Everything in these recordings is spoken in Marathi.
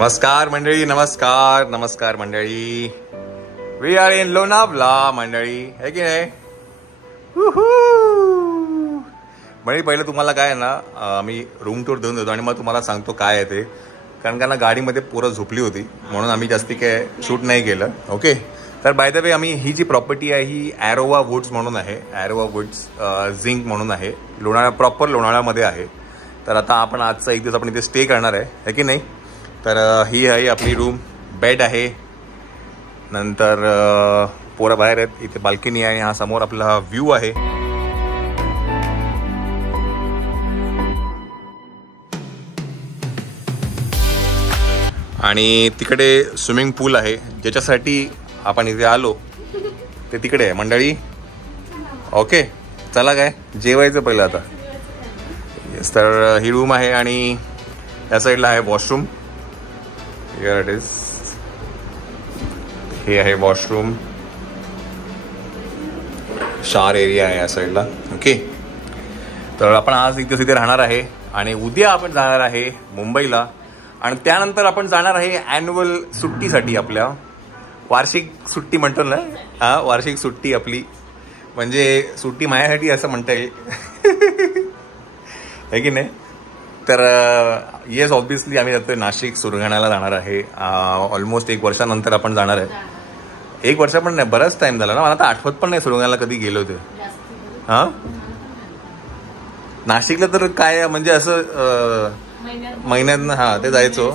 नमस्कार मंडळी, नमस्कार नमस्कार मंडळी. वी आर इन लोणावळा मंडळी, है की नाही? म्हणजे पहिलं तुम्हाला काय आहे ना, आम्ही रूम टूर देऊन देतो आणि मग तुम्हाला सांगतो काय आहे ते. कारण का ना गाडीमध्ये पोरं झोपली होती म्हणून आम्ही जास्ती काय शूट नाही केलं. ओके, तर बाय द वे आम्ही ही जी प्रॉपर्टी आहे ही ॲरोवा वुड्स म्हणून आहे. ॲरोवा वुड्स झिंक म्हणून आहे. लोणावळा प्रॉपर लोणावळ्यामध्ये आहे. तर आता आपण आजचा एक दिवस आपण इथे स्टे करणार आहे की नाही. तर ही आहे आपली रूम. बेड आहे, नंतर पोरं बाहेर आहेत, इथे बाल्कनी आहे, हा समोर आपला व्ह्यू आहे. आणि तिकडे स्विमिंग पूल आहे, ज्याच्यासाठी आपण इथे आलो ते तिकडे आहे मंडळी. ओके, चला काय जेवायचं पहिलं आता. येस, तर ही रूम आहे आणि या साईडला आहे वॉशरूम. Here it is. हे आहे वॉशरूम. शावर एरिया आहे या साईडला. ओके, तर आपण आज एक दिवस इथे राहणार आहे आणि उद्या आपण जाणार आहे मुंबईला. आणि त्यानंतर आपण जाणार आहे ॲन्युअल सुट्टीसाठी. आपल्या वार्षिक सुट्टी म्हणतो ना, हा वार्षिक सुट्टी आपली, म्हणजे सुट्टी माझ्यासाठी असं म्हणता येईल. आहे की नाही. तर येस, ऑब्व्हियसली आम्ही जातोय नाशिक सुरगाण्याला जाणार आहे. ऑलमोस्ट 1 वर्षानंतर आपण जाणार आहे. 1 वर्ष पण नाही, बराच टाईम झाला ना, मला आता आठवत पण नाही सुरगाण्याला कधी गेलो होते. हां, नाशिकला तर काय म्हणजे असं महिन्यात हां ते जायचो,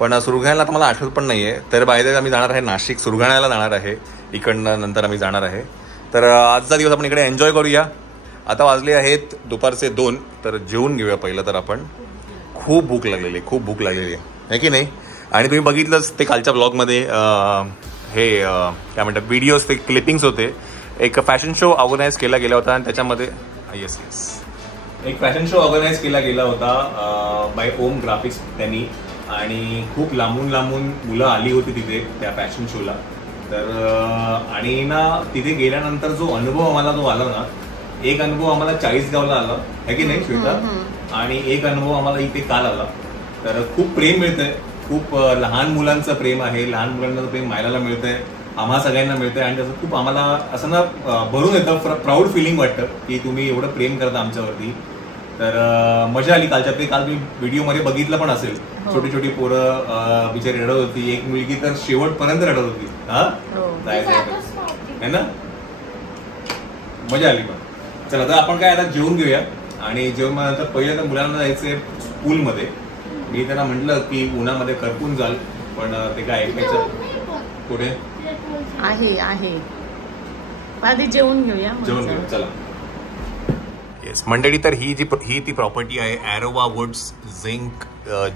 पण सुरगाण्याला तर मला आठवत पण नाही आहे. तर बाहेर आम्ही जाणार आहे नाशिक सुरगाण्याला जाणार आहे. इकडनं नंतर आम्ही जाणार आहे. तर आजचा दिवस आपण इकडे एन्जॉय करूया. आता वाजले आहेत दुपारचे 2. तर जेवून घेऊया पहिलं तर आपण. खूप भूक लागलेली आहे की नाही. आणि तुम्ही बघितलंच ते कालच्या ब्लॉगमध्ये हे काय म्हणतात व्हिडिओज, ते क्लिपिंग्स होते. एक फॅशन शो ऑर्गनाईज केला गेला होता आणि त्याच्यामध्ये येस एक फॅशन शो ऑर्गनाईज केला गेला होता बाय ओम ग्राफिक्स त्यांनी. आणि खूप लांबून मुलं आली होती तिथे त्या फॅशन शोला. तर आणि ना तिथे गेल्यानंतर जो अनुभव आम्हाला जो आला ना, एक अनुभव आम्हाला 40 गावला आला आहे की नाही श्वेता, आणि एक अनुभव आम्हाला इथे काल आला. तर खूप प्रेम मिळतंय, खूप लहान मुलांचं प्रेम आहे, लहान मुलांचं प्रेम मायला मिळतंय, आम्हा सगळ्यांना मिळतंय. आणि त्याचं खूप आम्हाला असं ना भरून येतं, प्राऊड फिलिंग वाटतं की तुम्ही एवढं प्रेम करता आमच्यावरती. तर मजा आली कालच्या. ते काल तुम्ही व्हिडिओमध्ये बघितलं पण असेल, छोटी छोटी पोरं बिचारी रडत होती. एक मुलगी तर शेवटपर्यंत रडत होती. हा जायचं आहे ना, मजा आली. पण चला तर आपण काय आता जेवून घेऊया. आणि जेवण नंतर पहिले तर मुलांना जायचंय पूलमध्ये. मी त्यांना म्हटलं की उन्हामध्ये करपून जाल, पण ते काय ऐकायचं. कुठे आहे आधी जेवून घेऊया चला. येस मंडळी, तर ही ती प्रॉपर्टी आहे ॲरोवा वुड्स झिंक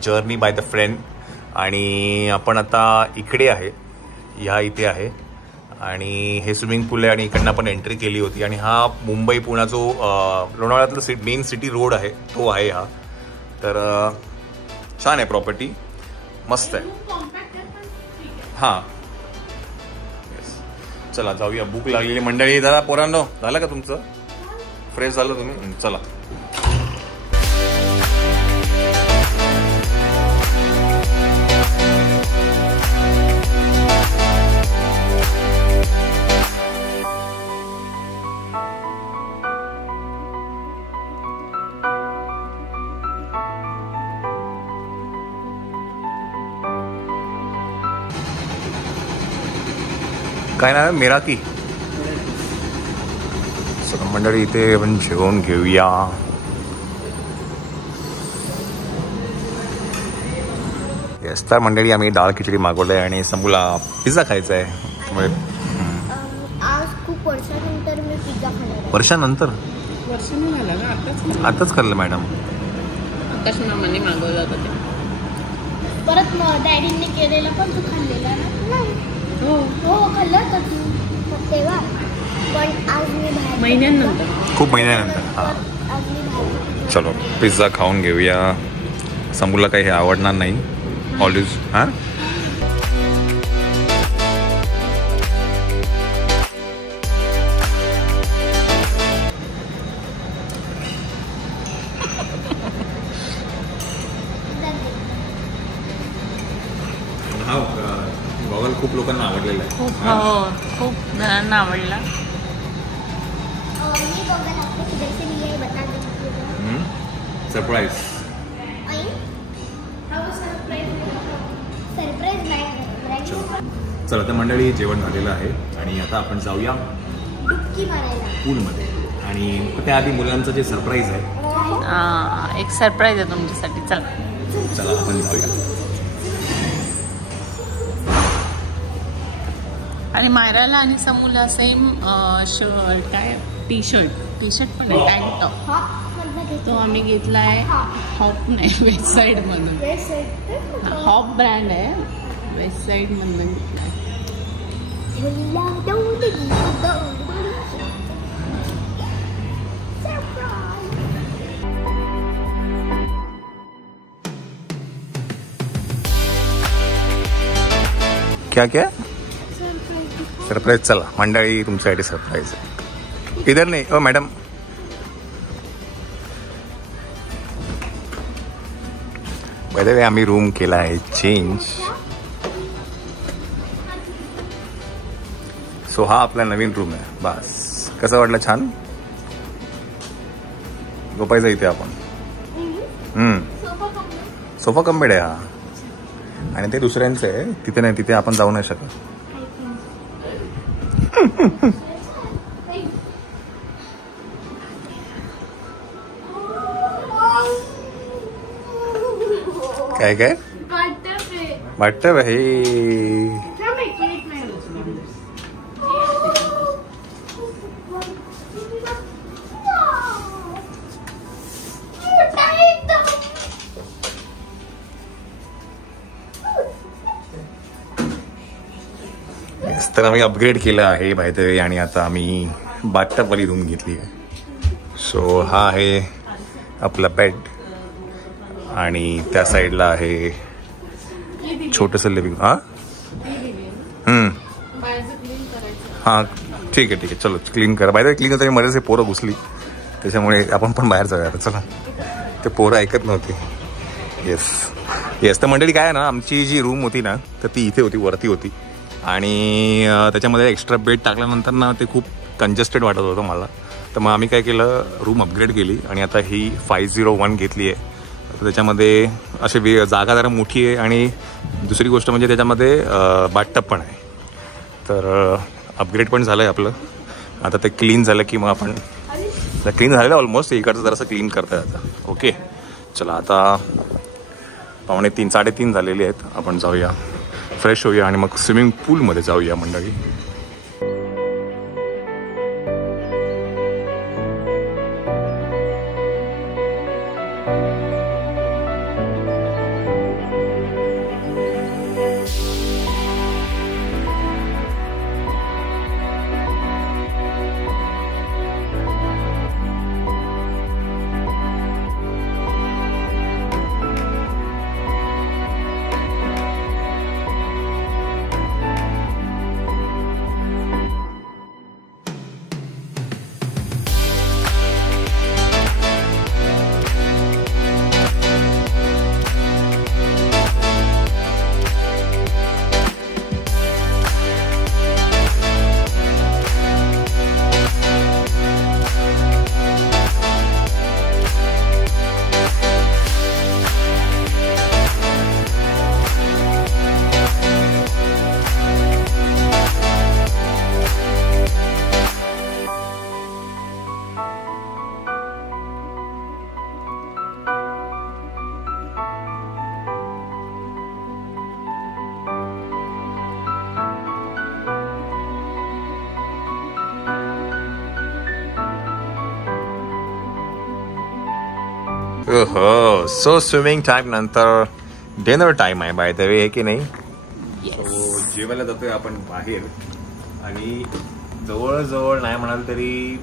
जर्नी बाय द फ्रेंड. आणि आपण आता इकडे आहे, इथे आहे. आणि हे स्विमिंग पूल आहे आणि इकडनं आपण एंट्री केली होती. आणि हा मुंबई पुणा जो लोणावळ्यातला मेन सिटी रोड आहे तो आहे हा. तर छान आहे प्रॉपर्टी, मस्त आहे. हां येस, चला जाऊया. भूक लागलेली मंडळी. जरा पोरांनो, झालं का तुमचं? फ्रेश झालं तुम्ही? चला. काय नाव आहे? मेराकी. मंडळी इथे आपण जेवण घेऊया. येस, तर मंडळी आम्ही डाळ खिचडी मागवलंय आणि समूला पिझ्झा खायचा आहे. त्यामुळे आज खूप वर्षानंतर मी पिझ्झा खाणार. वर्षानंतर? आताच खाल्लं मॅडम. मागवलं होतं ते परत डॅडींनी केलेलं पण तू खाल्लेला ना? हो खाल्लं होतं तू तेव्हा, पण आज मी बाहेर महिन्यानंतर, खूप महिन्यानंतर. हां आज मी बाहेर. चलो पिझ्झा खाऊन घेऊया. समूला काही हे आवडणार नाही ऑलिव्ह. हां खूप लोकांना आवडलेला आहे. खूप खूप जणांना आवडला. ये गॉगल आपको किधर से लिए है बता दीजिएगा. सरप्राईज. सरप्राईज नाही. चला तर मंडळी, जेवण झालेलं आहे आणि आता आपण जाऊया डुबकी मारायला पूलमध्ये. आणि त्याआधी मुलांचं जे सरप्राईज आहे, एक सरप्राईज आहे तुमच्यासाठी. चला आपण जाऊया. आणि मायराला आणि समूला सेम शर्ट, काय टी शर्ट पण आहे, टँक टॉप. तो आम्ही घेतला आहे हॉप नाही, वेस्ट साईड मधून. हॉप ब्रँड आहे, वेस्ट साईड मधून घेतला. क्या क्या सरप्राईज. चला मंडळी, तुमच्यासाठी सरप्राईज आहे. इधर नाही ओ मॅडम. बाय द वे, आम्ही रूम केला आहे चेंज. सो हा आपला नवीन रूम आहे. बस कसं वाटलं? छान झोपायचं इथे आपण. सोफा कम बेड आहे हा. आणि ते दुसऱ्यांचं आहे, तिथे नाही, तिथे आपण जाऊ नाही शकत. काय काय वाटतं भाई? तर आम्ही अपग्रेड केलं आहे बाय द वे. आणि आता आम्ही बाथटबवाली रूम घेतली आहे. सो हा आहे आपला बेड आणि त्या साईडला आहे छोटंसं लिव्हिंग. हां ठीक आहे चलो क्लीन करा. बाय द वे क्लीन होतं, मध्येच पोरं घुसली, त्याच्यामुळे आपण पण बाहेर जाऊया आता. चला, ते पोरं ऐकत नव्हते. येस तर मंडळी, काय आहे ना, आमची जी रूम होती ना, तर ती इथे होती, वरती होती. आणि त्याच्यामध्ये एक्स्ट्रा बेड टाकल्यानंतर ना ते खूप कंजेस्टेड वाटत होतं मला. तर मग आम्ही काय केलं, रूम अपग्रेड केली आणि आता ही 501 घेतली आहे. तर त्याच्यामध्ये असे जागा जरा मोठी आहे. आणि दुसरी गोष्ट म्हणजे त्याच्यामध्ये बाथटब पण आहे. तर अपग्रेड पण झालं आहे आपलं. आता ते क्लीन झालं की मग आपण, क्लीन झालेलं ऑलमोस्ट, इकडचं जरासं क्लीन करता आता. ओके चला, आता 2:45 3:30 झालेले आहेत. आपण जाऊया, फ्रेश होऊया आणि मग स्विमिंग पूलमध्ये जाऊया मंडळी. हो, सो स्विमिंग टाइम नंतर डिनर टाइम आहे बाय द वे, आहे की नाही? सो जेवायला जातोय आपण बाहेर. आणि जवळजवळ नाही म्हणाल तरी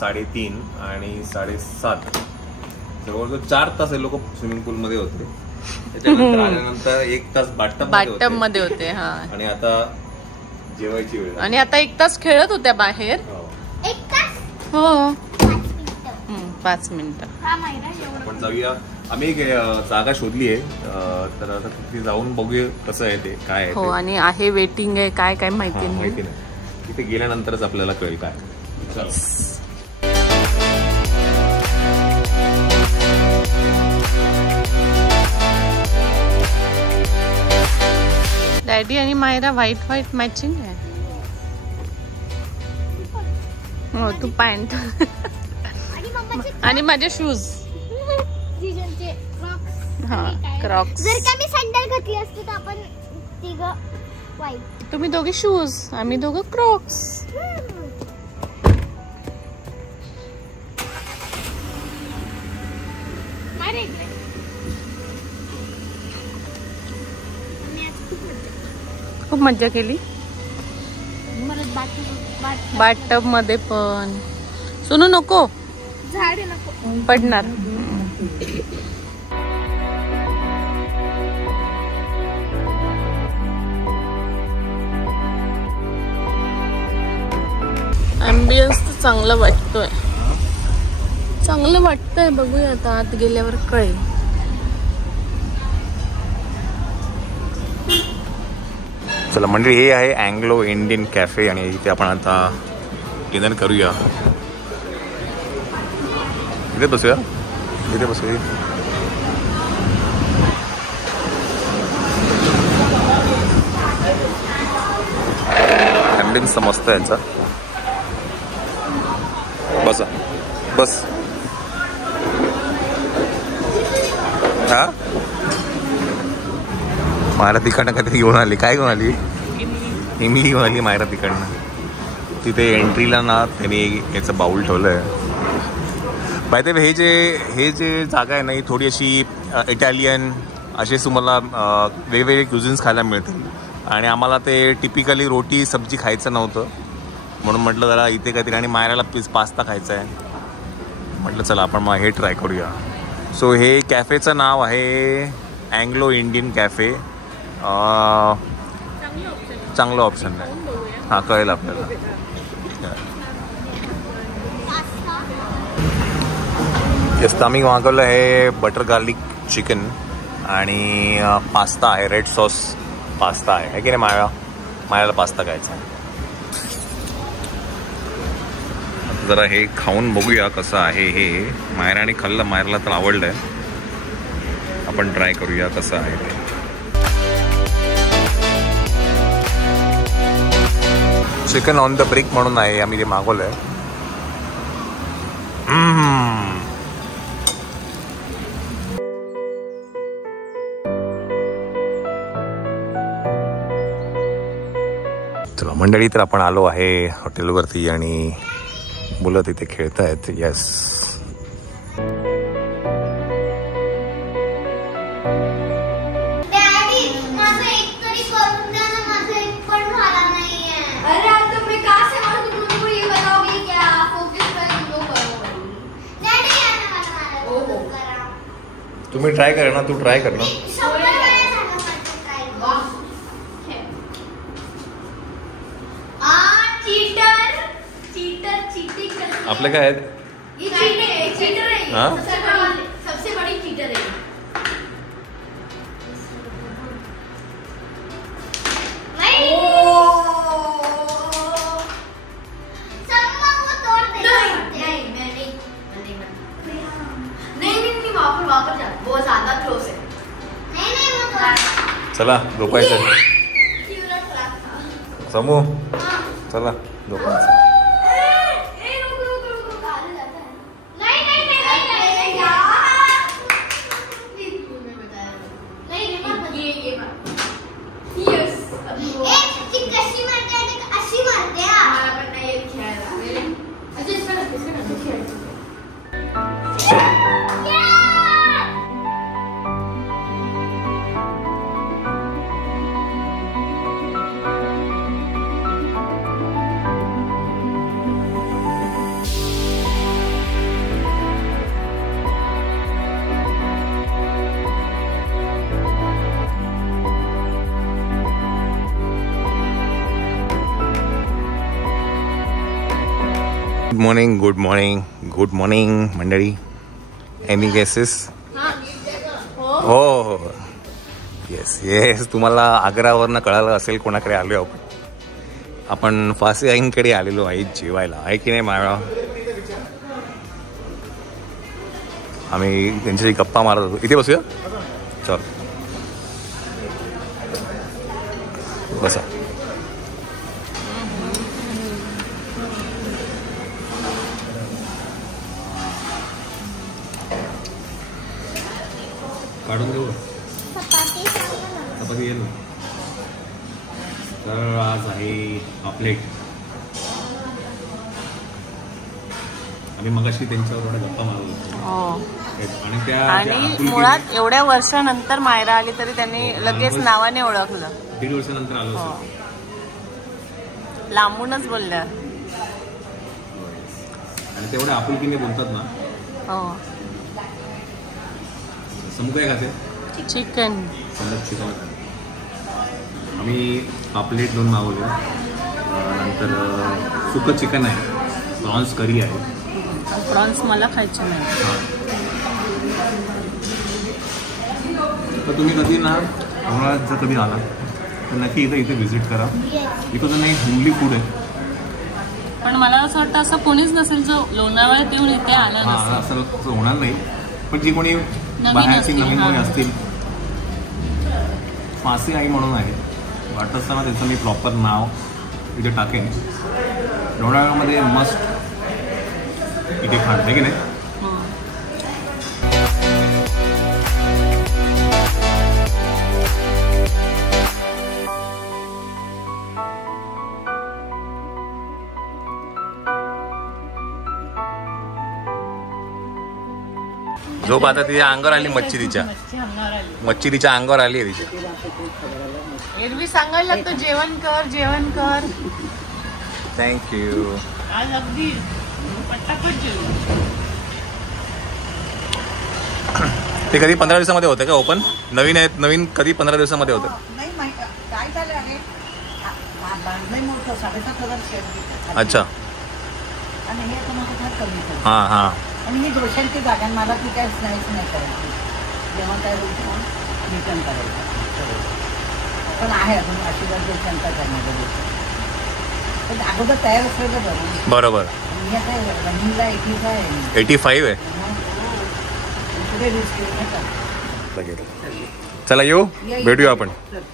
3:30 आणि 7:30 जवळजवळ 4 तास हे लोक स्विमिंग पूल मध्ये होते. त्याच्यानंतर आल्यानंतर 1 तास बाथटब मध्ये होते. हा, आणि आता जेवायची वेळ. आणि आता 1 तास खेळत होत्या बाहेर. 1 तास हो, 5 मिनिटं. हा मायरा एवढं. आपण जाऊया. आम्ही एक जागा शोधली आहे, तर आता तिथे जाऊन बघूया कसं आहे ते, काय आहे हो, ते. आणि आहे वेटिंग आहे काय काय माहिती हा, नाही. माहिती नाही. तिथे गेल्यानंतरच आपल्याला कळेल काय. चला. डॅडी आणि मायरा व्हाईट व्हाईट मॅचिंग आहे. हो, तू पॅन्ट आणि मम्माचे आणि माझे शूज. सीजनचे क्रॉक्स. हा, क्रॉक्स. जर का मी सँडल घातली असते तर आपण तिघं वाईट. तुम्ही दोघे शूज, आम्ही दोघं क्रॉक्स. मायरा इकडे. खूप मज्जा केली. परत बाट टब मध्ये पण. सुनू नको, झाडे नको पडणार. ॲम्बियन्स तर चांगलं वाटतोय, चांगलं वाटतंय. बघूया आता आत गेल्यावर कळेल. चला मंडळी, हे आहे अँग्लो इंडियन कॅफे आणि इथे आपण आता डिनर करूया. इथे बसूया, इथे बसूया. ॲम्बियन्स मस्त आहे यांचा. बसा, बस. हा, मायरा तिकडनं काहीतरी घेऊन आली. काय घेऊन आली? इमली घेऊन आली मायरा तिकडनं. तिथे एंट्रीला ना त्यांनी याचं बाऊल ठेवलं आहे. बाय द वे, हे जे जागा आहे ना, ही थोडी अशी इटालियन असेच तुम्हाला वेगवेगळे क्युझिन्स खायला मिळतील. आणि आम्हाला ते टिपिकली रोटी सब्जी खायचं नव्हतं, म्हणून म्हटलं जरा इथे काहीतरी. आणि मायराला पास्ता खायचा आहे, म्हटलं चला आपण मग हे ट्राय करूया. सो हे कॅफेचं नाव आहे अँग्लो इंडियन कॅफे. चांगलं ऑप्शन आहे. हां, कळेल आपल्याला. येस, तर आम्ही मागवलं आहे बटर गार्लिक चिकन आणि पास्ता आहे, रेड सॉस पास्ता आहे की नाही मायाला पास्ता खायचा आहे. जरा हे खाऊन बघूया कसं आहे हे. मायराने खाल्लं, मायराला तर आवडलं आहे. आपण ट्राय करूया कसं आहे ते. चिकन ऑन द ब्रिक म्हणून आहे, आम्ही ते मागवलं आहे. चला मंडळी, तर आपण आलो आहे हॉटेलवरती आणि मुलं तिथे खेळत आहेत. येस, तुम्ही ट्राय करा ना, तू ट्राय कर ना. आपले काय आहेत? हाँ? सबसे बड़ी चीटर है. चला झोपायचं. समू, चला झोपायचं. Morning, good morning, good morning मंडळी. Any guesses? हो हो येस येस. तुम्हाला आग्रावरनं कळालं असेल कोणाकडे आलो आपण फासे आईंकडे आलेलो आहे जेवायला, आहे की नाही माळा? आम्ही त्यांच्याशी गप्पा मारत होतो. इथे बसूया, चल बसा. काढून देऊ चपाती येईल. तर आज आहे पापलेट. आम्ही मगाशी त्यांच्यावर थोडा गप्पा मारलो आणि त्या आणि मुळात एवढ्या वर्षानंतर मायरा आली तरी त्यांनी लगेच नावाने ओळखलं. 1.5 वर्षानंतर आलो. लांबूनच बोलल्या आणि तेवढ्या आपुलकीने बोलतात ना. हो. समू काय खाते? चिकन. चिकन. आम्ही पापलेट 2 मागवले. नंतर सुकं चिकन आहे, प्रॉन्स करी आहे. प्रॉन्स मला खायचे नाही. तर तुम्ही कधी ना उन्हाळ्यात जर कधी आला तर नक्की इथे व्हिजिट करा. बिकॉज नाही होमली फूड आहे. पण मला असं वाटतं असं कोणीच नसेल जो लोणावळ्यात येऊन इथे आला नसेल. असं होणार नाही. पण जी कोणी बाहेरची नवीन कोणी असतील, फासे आई म्हणून आहे, वाटत असताना त्याचं मी प्रॉपर नाव इथे टाकेन. लोणावळ्यामध्ये मस्ट इथे खाणं आहे की नाही. झोप आता तिच्या अंगावर आली. मच्छी तिच्या अंगावर आली आहे तिच्या. एरवी सांगायला लागतं जेवण कर जेवण कर. थँक्यू. आज अगदी पटापट जेवण. ते कधी 15 दिवसामध्ये होतं का ओपन? नवीन आहेत, नवीन कधी 15 दिवसामध्ये होतं? काय झालं आहे, मोठं 7,500 अच्छा. आणि हे कमी. हां हां. आणि ही दोषांची जागा मला ती काय स्नाईच नाही करायची. जेव्हा काय रिटर्न करायचं पण आहे अजून आशीर्वाद जनता करण्याचं. पण अगोदर तयार असलेलं बरं. बरोबर. मी आता रनिंगला 85 आहे. पुढे रिस्क चला येऊ, भेटूया आपण.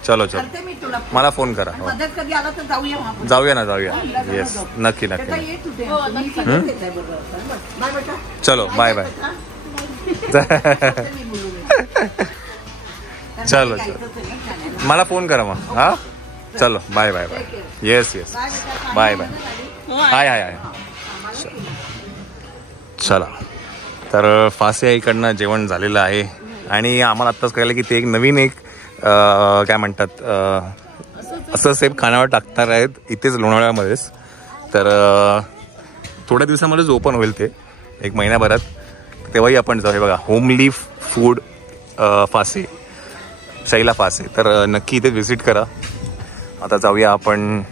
चलो चलो, करते मी तुला. मला फोन करा. मदत कधी आला तर जाऊया आपण. जाऊया ना, जाऊया. येस, नक्की नक्की. ये तुझे बाय बेटा. चलो बाय बाय. चलो चलो, मला फोन करा मग. हा चलो bye bye bye. Yes yes bye bye. Hi hi hi. चला, तर फासे इकडनं जेवण झालेलं आहे आणि आम्हाला आत्ताच कळलं की ते एक नवीन काय म्हणतात असं सेप खाण्यावर टाकणार आहेत इथेच लोणावळ्यामध्येच. तर थोड्या दिवसामध्येच ओपन होईल ते, 1 महिन्याभरात. तेव्हाही आपण जाऊ. बघा, होमली फूड फासे, शैला फासे. तर नक्की इथे व्हिजिट करा. आता जाऊया आपण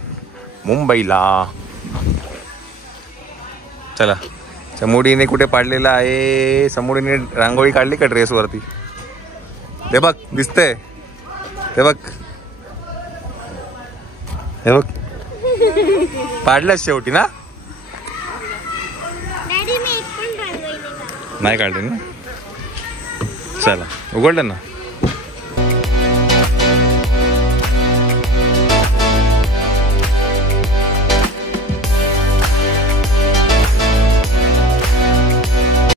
मुंबईला. चला. समोडीने कुठे पाडलेला आहे? समोडीने रांगोळी काढली का ड्रेसवरती? ते बघ, दिसतंय. ते बघ, हे बघ, पाडलंच शेवटी ना. नाही काढले ना. चला, उघडलं ना.